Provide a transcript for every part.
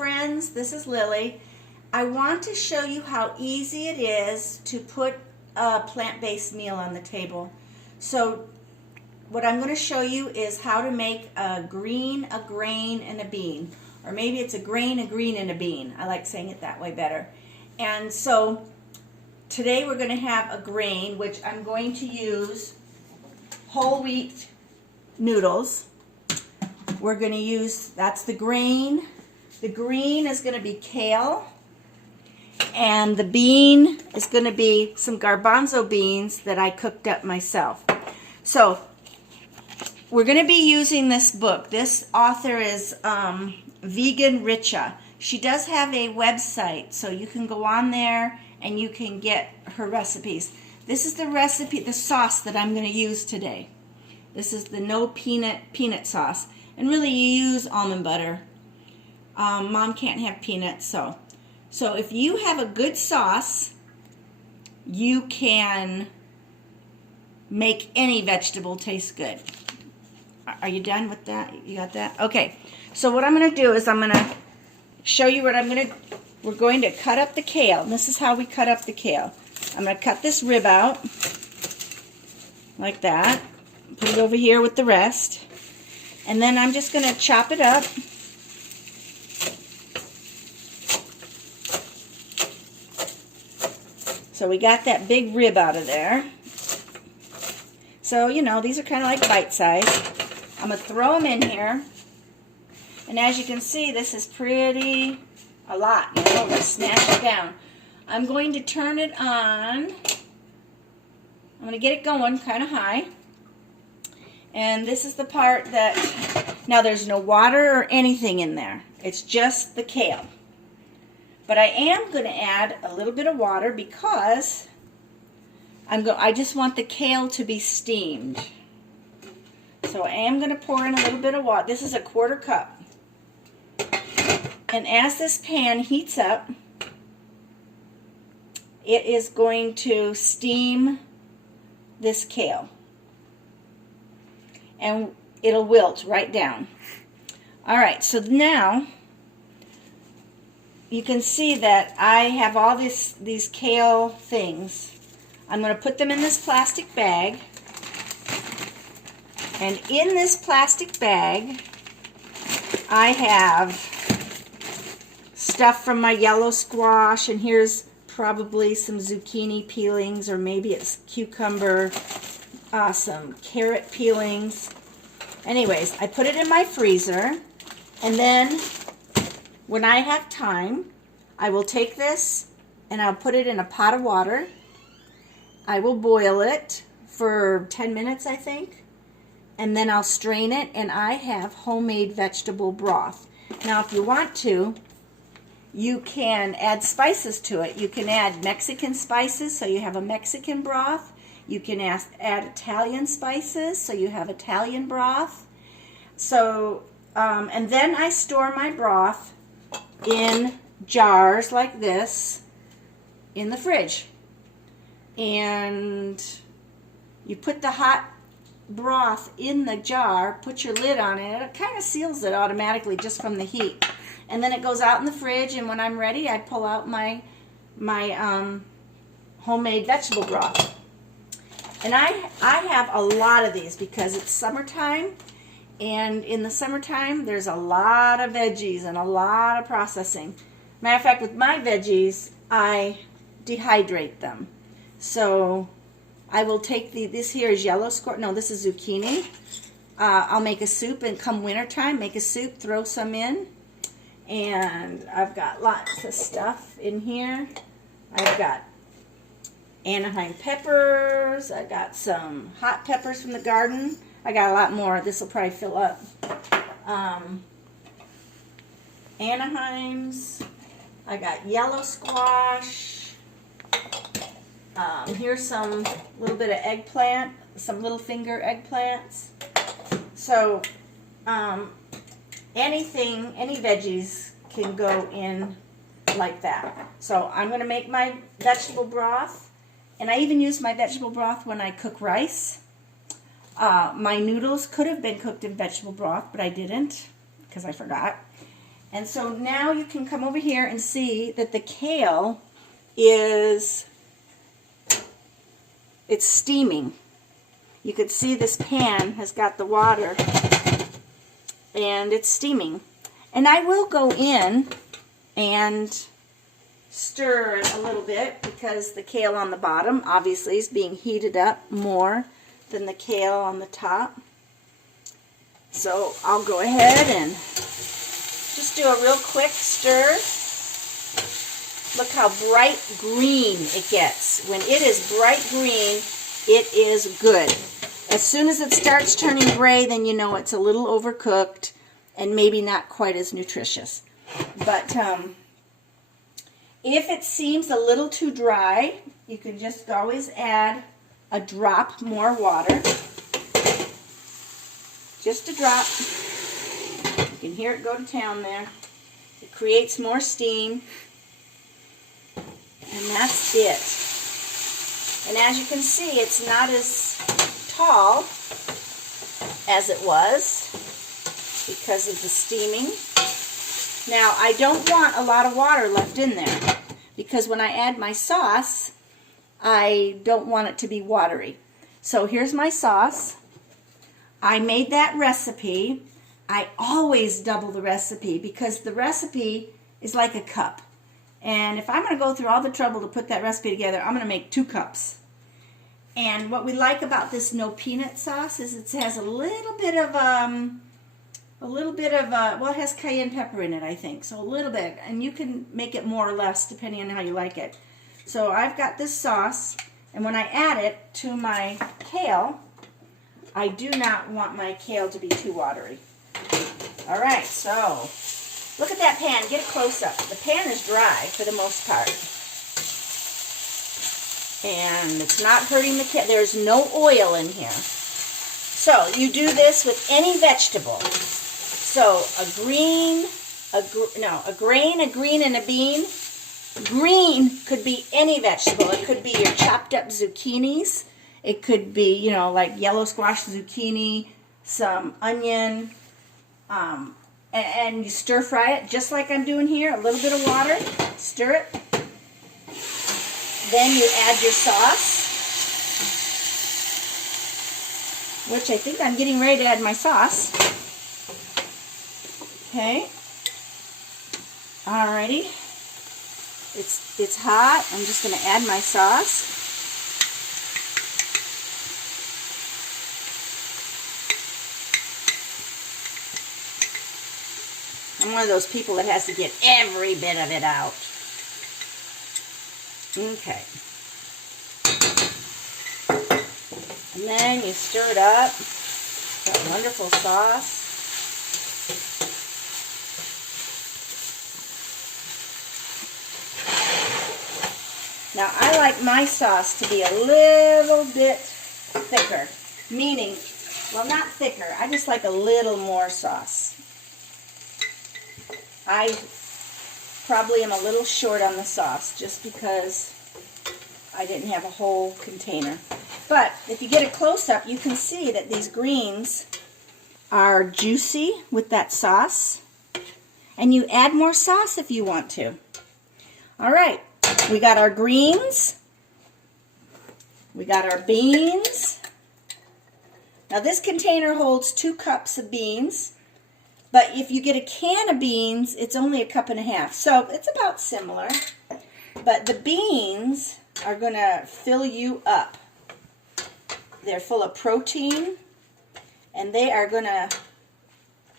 friends, this is Lily. I want to show you how easy it is to put a plant-based meal on the table. So what I'm going to show you is how to make a green, a grain, and a bean. Or maybe it's a grain, and a bean. I like saying it that way better. And so today we're going to have a grain, which I'm going to use whole wheat noodles. We're going to use, that's the grain. The green is going to be kale. And the bean is going to be some garbanzo beans that I cooked up myself. So we're going to be using this book. This author is Vegan Richa. She does have a website, so you can go on there and you can get her recipes. This is the recipe, the sauce that I'm going to use today. This is the no peanut sauce. And really you use almond butter. Mom can't have peanuts, so if you have a good sauce, you can make any vegetable taste good. Are you done with that? You got that? Okay. So what I'm going to do is I'm going to show you what we're going to cut up the kale. And this is how we cut up the kale. I'm going to cut this rib out like that. Put it over here with the rest. And then I'm just going to chop it up. So we got that big rib out of there. So, you know, these are kind of like bite-sized. I'm going to throw them in here. And as you can see, this is pretty a lot. You know, we'll snatch it down. I'm going to turn it on. I'm going to get it going kind of high. And this is the part that, now there's no water or anything in there. It's just the kale. But I am going to add a little bit of water because I just want the kale to be steamed. So I am going to pour in a little bit of water. This is a 1/4 cup. And as this pan heats up, it is going to steam this kale. And it'll wilt right down. Alright, so now you can see that I have all these kale things. I'm going to put them in this plastic bag. And in this plastic bag, I have stuff from my yellow squash, and here's probably some zucchini peelings, or maybe it's cucumber, some carrot peelings. Anyways, I put it in my freezer, and then when I have time, I will take this and I'll put it in a pot of water. I will boil it for 10 minutes, I think, and then I'll strain it, and I have homemade vegetable broth. Now, if you want to, you can add spices to it. You can add Mexican spices, so you have a Mexican broth. You can add Italian spices, so you have Italian broth. So, and then I store my broth in jars like this in the fridge. And you put the hot broth in the jar, put your lid on it, it kind of seals it automatically just from the heat. And then it goes out in the fridge, and when I'm ready, I pull out my homemade vegetable broth. And I have a lot of these because it's summertime, and in the summertime there's a lot of veggies and a lot of processing. Matter of fact, with my veggies, I dehydrate them. So I will take this here is yellow squash, no, this is zucchini. I'll make a soup, and come wintertime, make a soup, throw some in. And I've got lots of stuff in here. I've got Anaheim peppers. I got some hot peppers from the garden. I got a lot more. This will probably fill up. Anaheims. I got yellow squash. Here's some little bit of eggplant, some little finger eggplants. So any veggies can go in like that. So I'm going to make my vegetable broth, and I even use my vegetable broth when I cook rice. My noodles could have been cooked in vegetable broth, but I didn't because I forgot. And so now you can come over here and see that the kale is, it's steaming. You could see this pan has got the water and it's steaming. And I will go in and stir it a little bit because the kale on the bottom obviously is being heated up more than the kale on the top. So I'll go ahead and just do a real quick stir. Look how bright green it gets. When it is bright green, it is good. As soon as it starts turning gray, then you know it's a little overcooked and maybe not quite as nutritious. But if it seems a little too dry, you can just always add a drop more water. Just a drop. You can hear it go to town there. It creates more steam. And that's it. And as you can see, it's not as tall as it was because of the steaming. Now, I don't want a lot of water left in there because when I add my sauce, I don't want it to be watery. So here's my sauce. I made that recipe. I always double the recipe because the recipe is like a cup. And if I'm going to go through all the trouble to put that recipe together, I'm going to make 2 cups. And what we like about this no peanut sauce is it has a little bit of, well, it has cayenne pepper in it, I think. So a little bit. And you can make it more or less depending on how you like it. So I've got this sauce. And when I add it to my kale, I do not want my kale to be too watery. All right, so look at that pan. Get a close-up. The pan is dry for the most part. And it's not hurting the kale. There's no oil in here. So you do this with any vegetable. So a grain, a green, and a bean. Green could be any vegetable. It could be your chopped up zucchinis. It could be, you know, like yellow squash zucchini, some onion, and you stir fry it just like I'm doing here. A little bit of water, stir it. Then you add your sauce, which I think I'm getting ready to add my sauce. Okay. Alrighty. It's hot. I'm just going to add my sauce. I'm one of those people that has to get every bit of it out. Okay. And then you stir it up. That wonderful sauce. Now, I like my sauce to be a little bit thicker. Meaning, well, not thicker. I just like a little more sauce. I probably am a little short on the sauce just because I didn't have a whole container. But if you get a close-up, you can see that these greens are juicy with that sauce. And you add more sauce if you want to. All right, we got our greens. We got our beans. Now this container holds 2 cups of beans. But if you get a can of beans, it's only 1.5 cups. So it's about similar. But the beans are going to fill you up. They're full of protein. And they are going to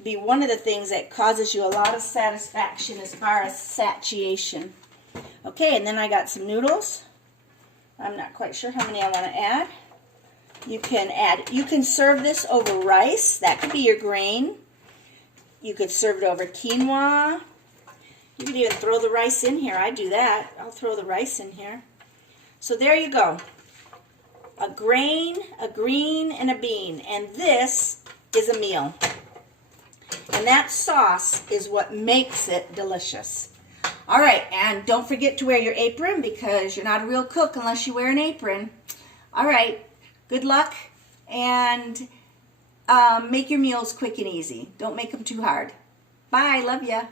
be one of the things that causes you a lot of satisfaction as far as satiation. Okay, and then I got some noodles. I'm not quite sure how many I want to add. You can serve this over rice. That could be your grain. You could serve it over quinoa. You could even throw the rice in here. I do that. I'll throw the rice in here. So there you go. A grain, a green, and a bean. And this is a meal. And that sauce is what makes it delicious. All right, and don't forget to wear your apron because you're not a real cook unless you wear an apron. All right, good luck, and make your meals quick and easy. Don't make them too hard. Bye, love ya.